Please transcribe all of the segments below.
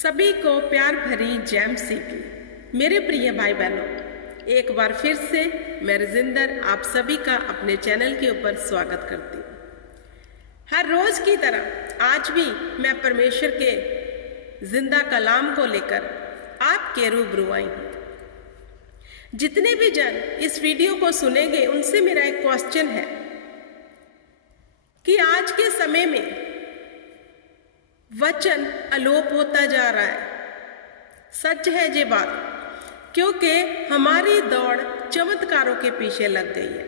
सभी को प्यार भरी जय मसीह की। मेरे प्रिय भाई बहनों, एक बार फिर से मैं रजिंदर आप सभी का अपने चैनल के ऊपर स्वागत करती हूँ। हर रोज की तरह आज भी मैं परमेश्वर के जिंदा कलाम को लेकर आपके रूबरू आई हूँ। जितने भी जन इस वीडियो को सुनेंगे उनसे मेरा एक क्वेश्चन है कि आज के समय में वचन अलोप होता जा रहा है। सच है ये बात, क्योंकि हमारी दौड़ चमत्कारों के पीछे लग गई है।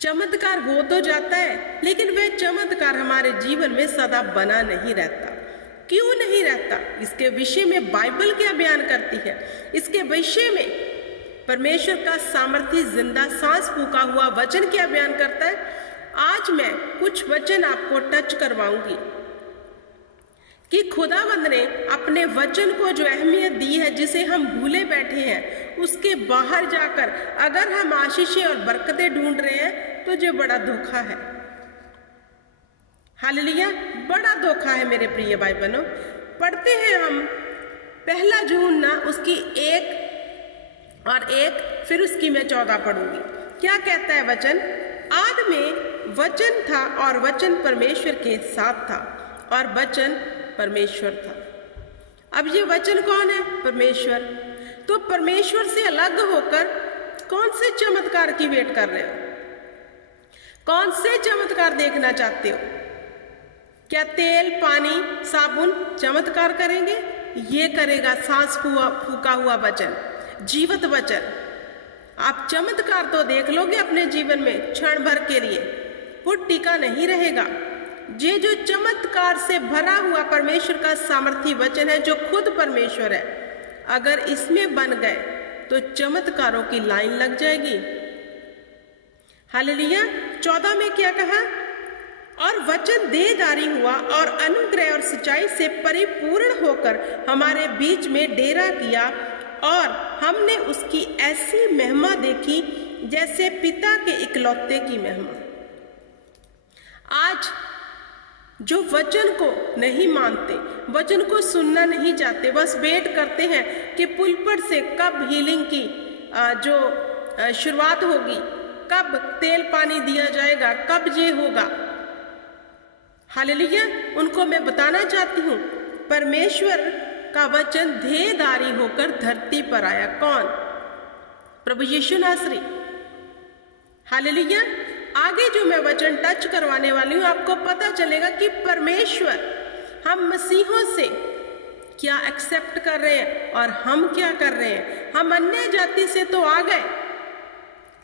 चमत्कार हो तो जाता है, लेकिन वह चमत्कार हमारे जीवन में सदा बना नहीं रहता। क्यों नहीं रहता? इसके विषय में बाइबल क्या बयान करती है? इसके विषय में परमेश्वर का सामर्थी जिंदा सांस फूका हुआ वचन क्या बयान करता है? आज मैं कुछ वचन आपको टच करवाऊंगी कि खुदावंद ने अपने वचन को जो अहमियत दी है, जिसे हम भूले बैठे हैं, उसके बाहर जाकर अगर हम आशीषें और बरकतें ढूंढ रहे हैं तो जो बड़ा धोखा है। हालेलुया, बड़ा धोखा है मेरे प्रिय भाई बहनों। पढ़ते हैं हम पहला यूहन्ना उसकी 1 और 1, फिर उसकी मैं 14 पढ़ूंगी। क्या कहता है वचन? आदि में वचन था और वचन परमेश्वर के साथ था और वचन परमेश्वर था। अब ये वचन कौन है? परमेश्वर। तो परमेश्वर से अलग होकर कौन से चमत्कार की वेट कर रहे हो? कौन से चमत्कार देखना चाहते हो? क्या तेल, पानी, साबुन चमत्कार करेंगे? ये करेगा सांस फूका हुआ वचन, जीवित वचन। आप चमत्कार तो देख लोगे अपने जीवन में क्षण भर के लिए, वो टिका नहीं रहेगा। ये जो चमत्कार से भरा हुआ परमेश्वर का सामर्थी वचन है, जो खुद परमेश्वर है, अगर इसमें बन गए तो चमत्कारों की लाइन लग जाएगी। हालेलुया। 14 में क्या कहा? और वचन देहधारी हुआ और अनुग्रह और सच्चाई से परिपूर्ण होकर हमारे बीच में डेरा किया, और हमने उसकी ऐसी महिमा देखी जैसे पिता के इकलौते की महिमा। आज जो वचन को नहीं मानते, वचन को सुनना नहीं चाहते, बस वेट करते हैं कि पुलपट से कब हीलिंग की जो शुरुआत होगी, कब तेल पानी दिया जाएगा, कब ये होगा। हालेलुया। उनको मैं बताना चाहती हूँ, परमेश्वर का वचन देहधारी होकर धरती पर आया। कौन? प्रभु यीशु नासरी। हालेलुया। आगे जो मैं वचन टच करवाने वाली हूँ, आपको पता चलेगा कि परमेश्वर हम मसीहों से क्या एक्सेप्ट कर रहे हैं और हम क्या कर रहे हैं। हम अन्य जाति से तो आ गए,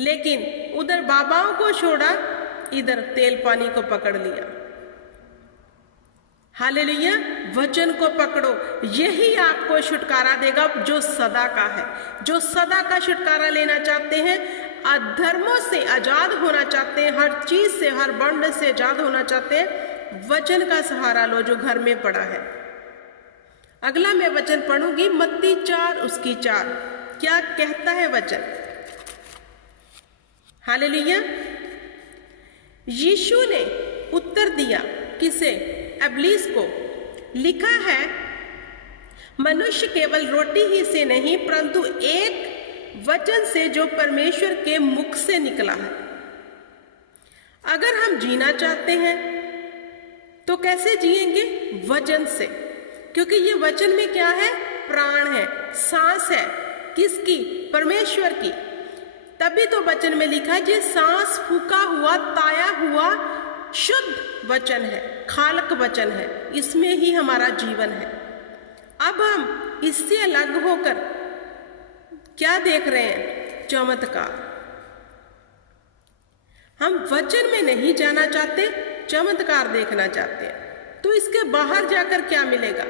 लेकिन उधर बाबाओं को छोड़ा, इधर तेल पानी को पकड़ लिया। हालेलुया। वचन को पकड़ो, यही आपको छुटकारा देगा जो सदा का है। जो सदा का छुटकारा लेना चाहते हैं, अधर्मों से आजाद होना चाहते हैं, हर चीज से, हर बंड से आजाद होना चाहते हैं, वचन का सहारा लो जो घर में पड़ा है। अगला मैं वचन पढ़ूंगी, मत्ती 4 उसकी 4। क्या कहता है वचन? हालेलुया। यीशु ने उत्तर दिया, किसे? इब्लीस को। लिखा है, मनुष्य केवल रोटी ही से नहीं परंतु एक वचन से जो परमेश्वर के मुख से निकला है। अगर हम जीना चाहते हैं तो कैसे जिएंगे? वचन से। क्योंकि ये वचन में क्या है? प्राण है, सांस है। किसकी? परमेश्वर की। तभी तो वचन में लिखा है, ये सांस फूका हुआ, ताया हुआ शुद्ध वचन है, खालक वचन है, इसमें ही हमारा जीवन है। अब हम इससे अलग होकर क्या देख रहे हैं? चमत्कार। हम वचन में नहीं जाना चाहते, चमत्कार देखना चाहते हैं। तो इसके बाहर जाकर क्या मिलेगा?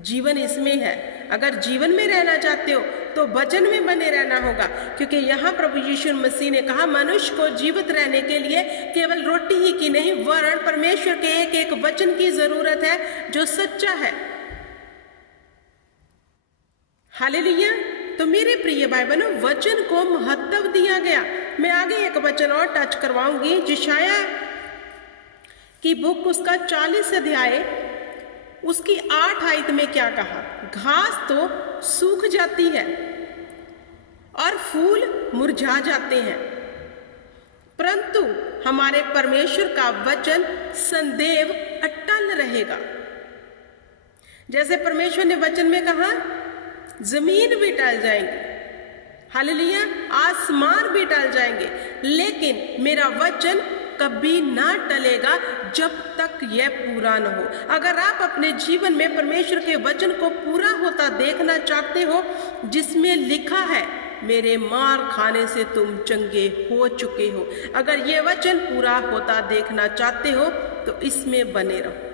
जीवन इसमें है। अगर जीवन में रहना चाहते हो तो वचन में बने रहना होगा, क्योंकि यहाँ प्रभु यीशु मसीह ने कहा, मनुष्य को जीवित रहने के लिए केवल रोटी ही की नहीं, वरन परमेश्वर के एक एक वचन की जरूरत है जो सच्चा है। हालेलुया। तो मेरे प्रिय भाई बहनों, वचन को महत्व दिया गया। मैं आगे एक वचन और टच करवाऊंगी, यशायाह की बुक उसका 40 अध्याय उसकी 8 आयत में क्या कहा? घास तो सूख जाती है और फूल मुरझा जाते हैं, परंतु हमारे परमेश्वर का वचन सदैव अटल रहेगा। जैसे परमेश्वर ने वचन में कहा, जमीन भी टल जाएंगी, हालेलुया, आसमान भी टल जाएंगे, लेकिन मेरा वचन कभी ना टलेगा जब तक यह पूरा न हो। अगर आप अपने जीवन में परमेश्वर के वचन को पूरा होता देखना चाहते हो, जिसमें लिखा है मेरे मार खाने से तुम चंगे हो चुके हो, अगर ये वचन पूरा होता देखना चाहते हो तो इसमें बने रहो।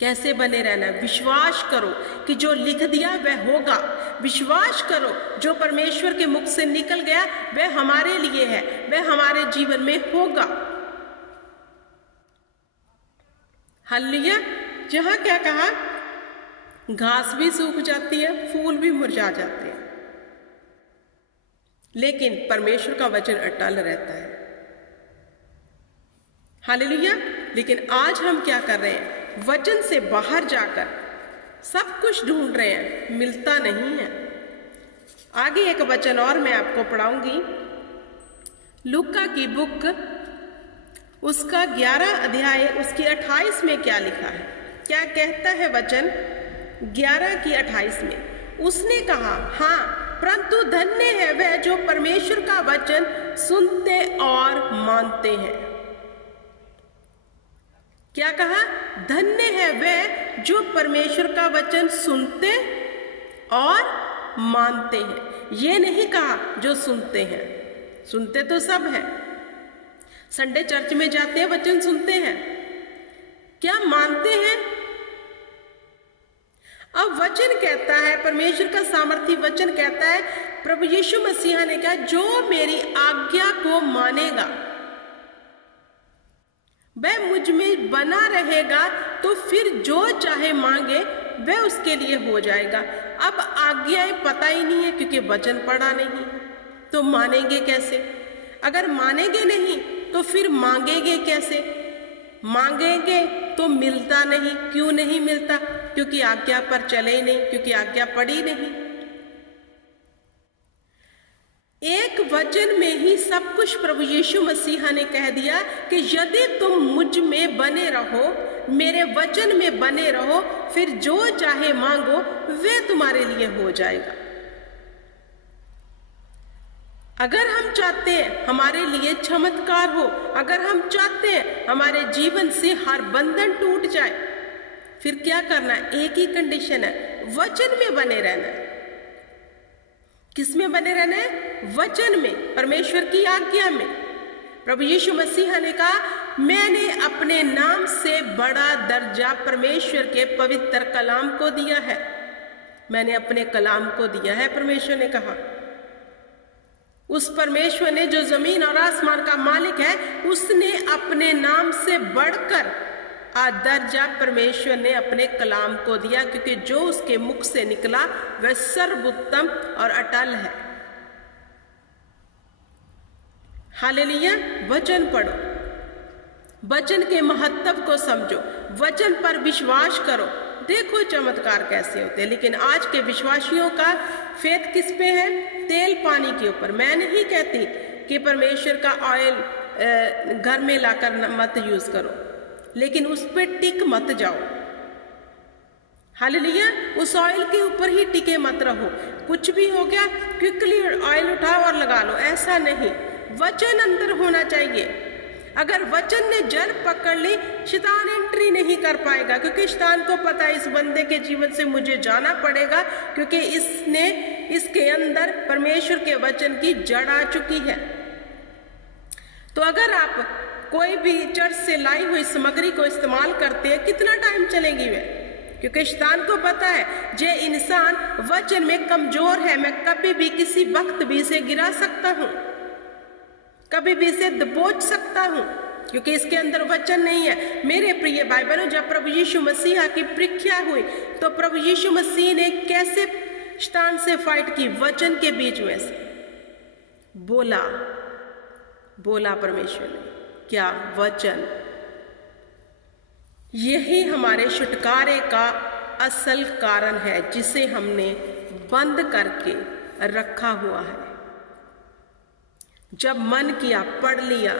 कैसे बने रहना है? विश्वास करो कि जो लिख दिया वह होगा। विश्वास करो जो परमेश्वर के मुख से निकल गया वह हमारे लिए है, वह हमारे जीवन में होगा। हालेलुया। जहां क्या कहा? घास भी सूख जाती है, फूल भी मुरझा जाते हैं, लेकिन परमेश्वर का वचन अटल रहता है। हालेलुया। लेकिन आज हम क्या कर रहे हैं? वचन से बाहर जाकर सब कुछ ढूंढ रहे हैं, मिलता नहीं है। आगे एक वचन और मैं आपको पढ़ाऊंगी, लूका की बुक उसका 11 अध्याय उसकी 28 में क्या लिखा है? क्या कहता है वचन 11 की 28 में? उसने कहा, हाँ, परंतु धन्य है वह जो परमेश्वर का वचन सुनते और मानते हैं। क्या कहा? धन्य है वह जो परमेश्वर का वचन सुनते और मानते हैं। ये नहीं कहा जो सुनते हैं, सुनते तो सब हैं, संडे चर्च में जाते हैं, वचन सुनते हैं, क्या मानते हैं? अब वचन कहता है, परमेश्वर का सामर्थी वचन कहता है, प्रभु यीशु मसीह ने कहा, जो मेरी आज्ञा को मानेगा वह मुझ में बना रहेगा, तो फिर जो चाहे मांगे वह उसके लिए हो जाएगा। अब आज्ञाएं पता ही नहीं है क्योंकि वचन पढ़ा नहीं, तो मानेंगे कैसे? अगर मानेंगे नहीं तो फिर मांगेंगे कैसे? मांगेंगे तो मिलता नहीं। क्यों नहीं मिलता? क्योंकि आज्ञा पर चले ही नहीं, क्योंकि आज्ञा पढ़ी नहीं। एक वचन में ही सब कुछ प्रभु यीशु मसीह ने कह दिया कि यदि तुम मुझ में बने रहो, मेरे वचन में बने रहो, फिर जो चाहे मांगो वह तुम्हारे लिए हो जाएगा। अगर हम चाहते हैं हमारे लिए चमत्कार हो, अगर हम चाहते हैं हमारे जीवन से हर बंधन टूट जाए, फिर क्या करना है? एक ही कंडीशन है, वचन में बने रहना है। किस में बने रहना है? वचन में, परमेश्वर की आज्ञा में। प्रभु यीशु मसीह ने कहा, मैंने अपने नाम से बड़ा दर्जा परमेश्वर के पवित्र कलाम को दिया है। मैंने अपने कलाम को दिया है, परमेश्वर ने कहा। उस परमेश्वर ने जो जमीन और आसमान का मालिक है, उसने अपने नाम से बढ़कर दर्जा परमेश्वर ने अपने कलाम को दिया, क्योंकि जो उसके मुख से निकला वह सर्वोत्तम और अटल है। हालेलुया। वचन पढ़ो, वचन के महत्व को समझो, वचन पर विश्वास करो, देखो चमत्कार कैसे होते हैं। लेकिन आज के विश्वासियों का फेथ किस पे है? तेल पानी के ऊपर। मैं नहीं कहती कि परमेश्वर का ऑयल घर में लाकर मत यूज करो, लेकिन उस पर टिक मत जाओ। हालेलुया। उस ऑयल के ऊपर ही टिके मत रहो। कुछ भी हो गया क्विकली ऑयल उठाओ और लगा लो, ऐसा नहीं। वचन अंदर होना चाहिए। अगर वचन ने जड़ पकड़ ली, शैतान एंट्री नहीं कर पाएगा, क्योंकि शैतान को पता है इस बंदे के जीवन से मुझे जाना पड़ेगा, क्योंकि इसके अंदर परमेश्वर के वचन की जड़ आ चुकी है। तो अगर आप कोई भी चर्च से लाई हुई सामग्री को इस्तेमाल करते हैं, कितना टाइम चलेगी वे? क्योंकि शैतान को पता है जे इंसान वचन में कमजोर है, मैं कभी भी किसी वक्त भी इसे गिरा सकता हूं, कभी भी इसे दबोच सकता हूं, क्योंकि इसके अंदर वचन नहीं है। मेरे प्रिय भाई बहनों, जब प्रभु यीशु मसीह की परीक्षा हुई तो प्रभु यीशु मसीह ने कैसे शैतान से फाइट की? वचन के बीच में से बोला परमेश्वर ने। क्या? वचन। यही हमारे छुटकारे का असल कारण है, जिसे हमने बंद करके रखा हुआ है। जब मन किया पढ़ लिया,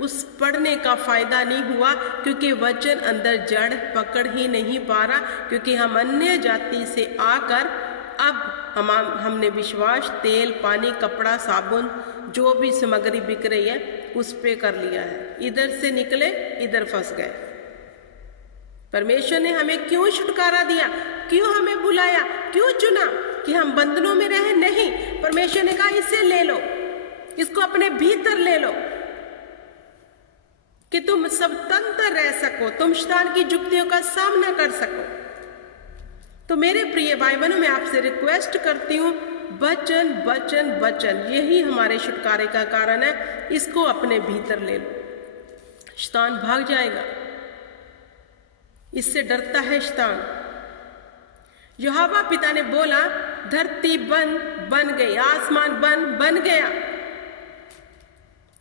उस पढ़ने का फायदा नहीं हुआ, क्योंकि वचन अंदर जड़ पकड़ ही नहीं पा रहा, क्योंकि हम अन्य जाति से आकर अब हमने विश्वास तेल पानी कपड़ा साबुन जो भी सामग्री बिक रही है उस पे कर लिया है। इधर से निकले इधर फंस गए। परमेश्वर ने हमें क्यों छुटकारा दिया, क्यों हमें बुलाया, क्यों चुना कि हम बंधनों में रहे? नहीं, परमेश्वर ने कहा इसे ले लो, इसको अपने भीतर ले लो कि तुम स्वतंत्र रह सको, तुम शैतान की जुक्तियों का सामना कर सको। तो मेरे प्रिय भाई बहनों, मैं आपसे रिक्वेस्ट करती हूँ, वचन वचन वचन यही हमारे छुटकारे का कारण है। इसको अपने भीतर ले लो, शैतान भाग जाएगा। इससे डरता है शैतान। यहोवा पिता ने बोला धरती बन गई, आसमान बन गया।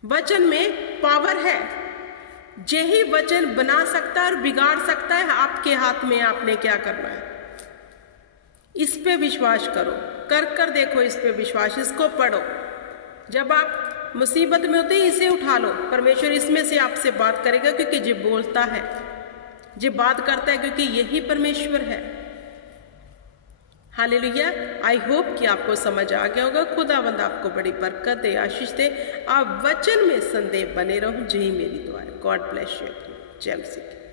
वचन में पावर है। यही वचन बना सकता है और बिगाड़ सकता है। आपके हाथ में, आपने क्या करना है। इस पे विश्वास करो, कर देखो इस पे विश्वास, इसको पढ़ो। जब आप मुसीबत में होते इसे उठा लो, परमेश्वर इसमें से आपसे बात करेगा, क्योंकि ये बोलता है, ये बात करता है, क्योंकि यही परमेश्वर है। हालेलुया। आई होप कि आपको समझ आ गया होगा। खुदावंद आपको बड़ी बरकत दे, आशीष दे। आप वचन में संदेह बने रहो, यही मेरी दुआ है। God bless you. जय मसीह।